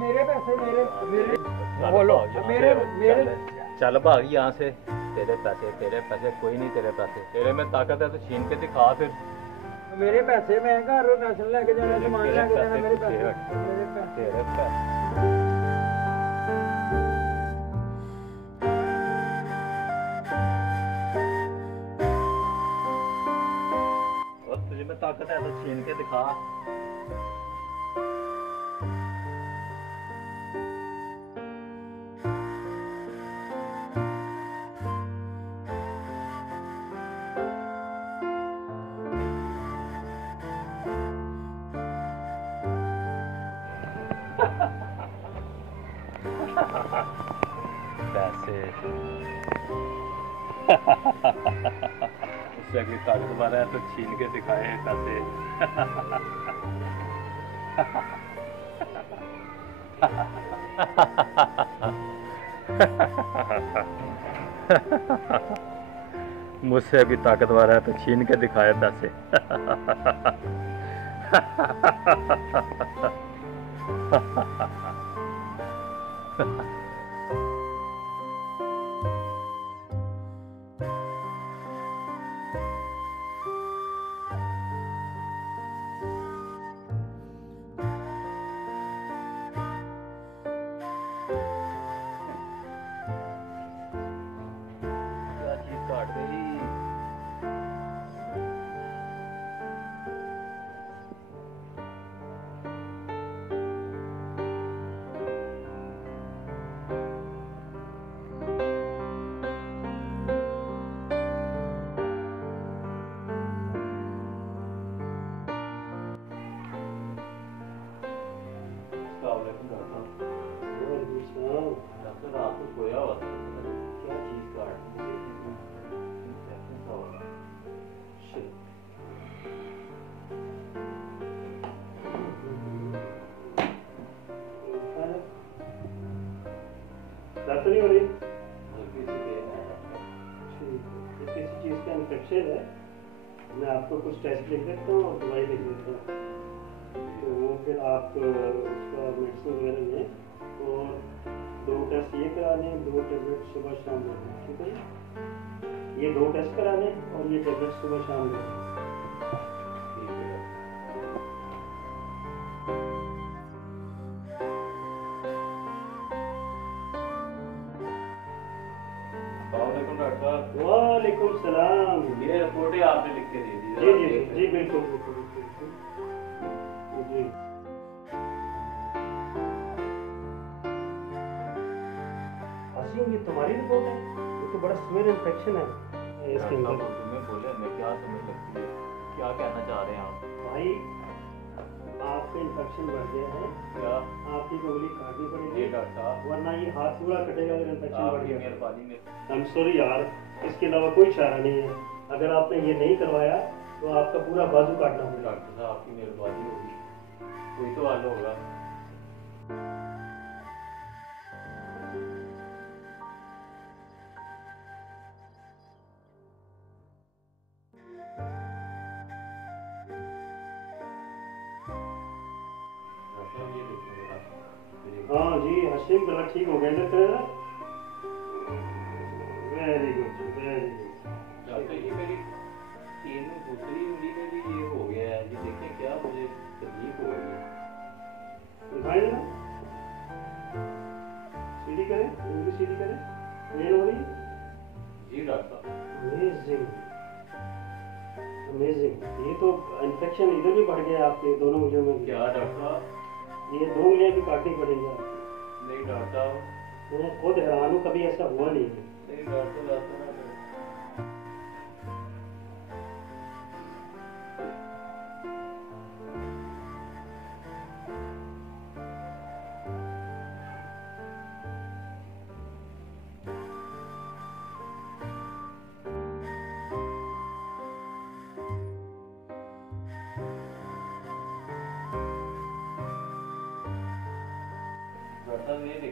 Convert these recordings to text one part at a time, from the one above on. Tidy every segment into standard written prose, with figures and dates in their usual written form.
मेरे पैसे मेरे मेरे बोलो मेरे मेरे चल भाग यहाँ से। तेरे पैसे कोई नहीं, तेरे में ताकत है तो छीन के दिखा फिर। मेरे पैसे मैं घर राशन लेके जाना, सामान लेके जाना, मेरे पैसे तेरे पैसे और तुझे में ताकत है तो छीन के दिखा। पैसे उससे अगर ताकत वाला है तो छीन के दिखाए पैसे। मुझसे अभी ताकतवर है तो छीन के दिखाए पैसे। क्या चीज काट गई? डॉक्टर रात को सोया हुआ था, क्या चीज काट दी? दर्द नहीं हो रही? हल्की सी पेन है। ठीक है, ये किसी चीज़ का इन्फेक्शन है। मैं आपको कुछ टेस्ट लिख देता हूँ और दवाई लिख देता हूँ, तो वो फिर आप उसका मेडिसिन वगैरह लें और 2 टेस्ट ये करा लें, 2 टेबलेट सुबह शाम लें, ठीक है? ये 2 टेस्ट करा लें और ये टेबलेट सुबह शाम लें। ठीक है। अस्सलामुअलैकुम डॉक्टर साहब। वालेकुम सलाम। ये रिपोर्ट ही आपने लिख के दे दी। जी जी जी बिल्कुल बिल्कुल बिल्कुल जी। हसीन, ये तुम्हारी रिपोर्ट है? ये तो बड़ा सीवियर इन्फेक्शन है इसके अंदर। तुम्हें बोले हमें क्या समझ लगती है, क्या कहना चाह रहे हैं आप? भाई आपका इन्फेक्शन बढ़ गया है, क्या आपकी उंगली काटनी जी पड़ेगी, डॉक्टर साहब, वरना ये हाथ पूरा कटेगा अगर इन्फेक्शन बढ़ आपकी गया। मेहरबानी में आई एम सॉरी यार, इसके अलावा कोई चारा नहीं है। अगर आपने ये नहीं करवाया तो आपका पूरा बाजू काटना होगा। डॉक्टर साहब आपकी मेहरबानी होगी, कोई तो हल होगा। ये देखो जरा, हाँ जी हसीम, गला ठीक हो गया तेरा। Very good very good. Doctor ये मेरी तीन दूसरी उंगली में भी ये हो गया है, ये देखें क्या मुझे तकलीफ हो रही है। दिखाई देना, सीधी करें, उंगली सीधी करें, पेन हो रही है? जी डॉक्टर साहब। अमेजिंग अमेजिंग, ये तो इन्फेक्शन इधर भी बढ़ गया आपके दोनों उंगलियों में। क्या डॉक्टर साहब? ये 2 उंगलियां भी काटनी पड़ेंगी आपको। नहीं डॉक्टर साहब, मैं खुद हैरान हूँ, कभी ऐसा हुआ नहीं है। नहीं डॉक्टर ऐसा ना करें।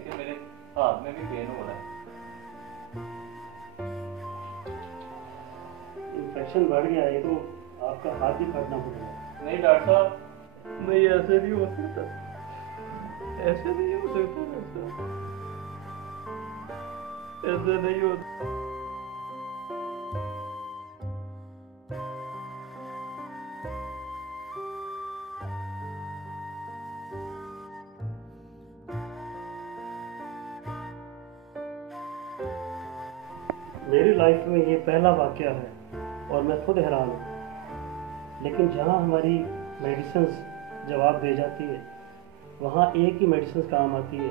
के मेरे हाथ में भी पेन हो रहा है। इन्फेक्शन बढ़ गया है तो आपका हाथ भी काटना पड़ेगा। नहीं डॉक्टर साहब, नहीं ऐसे नहीं हो सकता, ऐसे नहीं हो सकता, ऐसे नहीं हो। मेरी लाइफ में ये पहला वाकया है और मैं खुद हैरान हूँ। लेकिन जहाँ हमारी मेडिसिन्स जवाब दे जाती है वहाँ एक ही मेडिसिन काम आती है,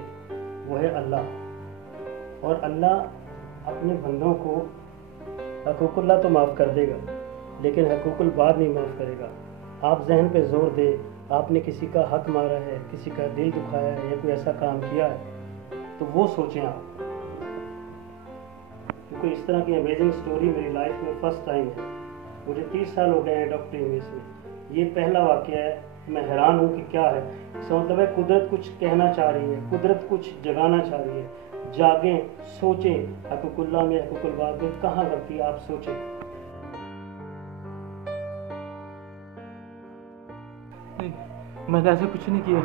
वो है अल्लाह। और अल्लाह अपने बंदों को हकूकुल्लाह तो माफ़ कर देगा लेकिन हकूकुल बाद नहीं माफ़ करेगा। आप जहन पे जोर दे, आपने किसी का हक मारा है, किसी का दिल दुखाया है या कोई ऐसा काम किया है तो वो सोचें आप, क्योंकि इस तरह की अमेजिंग स्टोरी मेरी लाइफ में फर्स्ट टाइम है। मुझे 30 साल हो गए हैं डॉक्टर इंग्लिश में, ये पहला वाकया है। मैं हैरान हूँ कि क्या है। इसका मतलब है कुदरत कुछ कहना चाह रही है, कुदरत कुछ जगाना चाह रही है। जागें, सोचें, हकूकुल्लाह में हकूकुल बाद में कहाँ गलती है, आप सोचें। नहीं, मैंने ऐसा कुछ नहीं किया,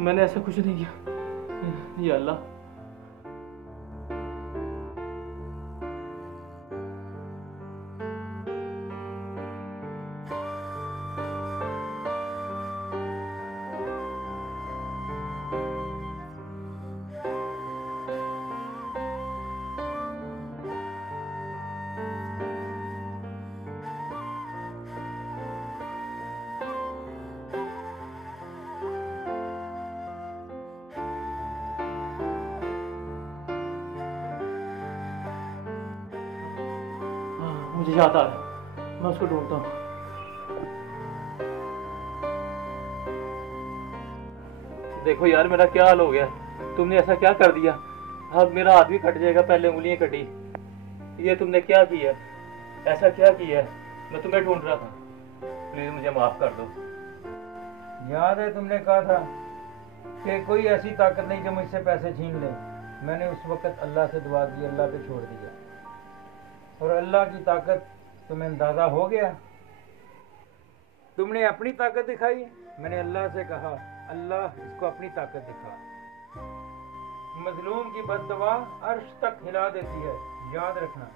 मैंने ऐसा कुछ नहीं किया। या अल्लाह, मुझे याद आ रहा है, मैं उसको ढूंढता हूँ। देखो यार मेरा क्या हाल हो गया, तुमने ऐसा क्या कर दिया। अब मेरा हाथ भी कट जाएगा, पहले उंगलियां कटी। ये तुमने क्या किया, ऐसा क्या किया। मैं तुम्हें ढूंढ रहा था, प्लीज मुझे माफ कर दो। याद है तुमने कहा था कि कोई ऐसी ताकत नहीं जो मुझसे पैसे छीन ले। मैंने उस वक्त अल्लाह से दुआ की, अल्लाह पे छोड़ दिया और अल्लाह की ताकत तुम्हें अंदाजा हो गया। तुमने अपनी ताकत दिखाई, मैंने अल्लाह से कहा अल्लाह इसको अपनी ताकत दिखा। मजलूम की बद्दुआ अर्श तक हिला देती है, याद रखना।